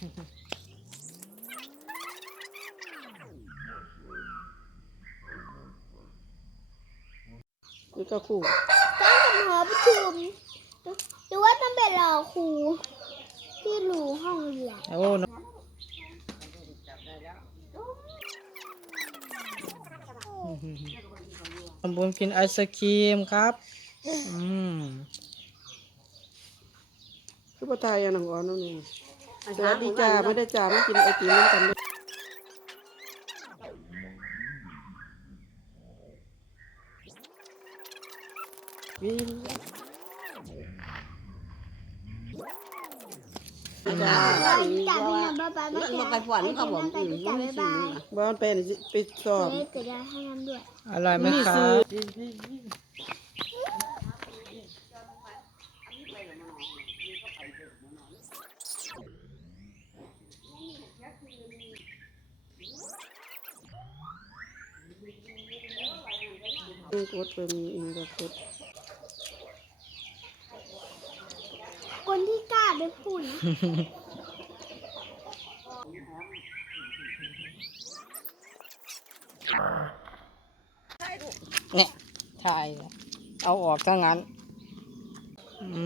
นี่ก็คู่ต้องเป็นหอประชุมหรือว่าต้องเป็นรอครูที่รูห้องเรียนโอ้น้องทำบุญกินไอศครีมครับ อืมคือปตายอันหนังอ่อนนั่นเอง สวัสดีจ้าไม่ได้จ้าไม่กินไอติมน้ำกันเลยวินจ้าเราจับพี่น้ำบ้าบ้ามามันไปฝันเขาบอกไปอืมจับไม่บ๊ายซื้บาอยนะบ้านเป็นไปสอบเลยเกิดอะไรให้น้ำด้วยอร่อยไหมค รับนี่กดเป็นอิงกับกดคนที่กล้าไปพูดนะเนี่ยถ่าย เอาออกซะงั้น อื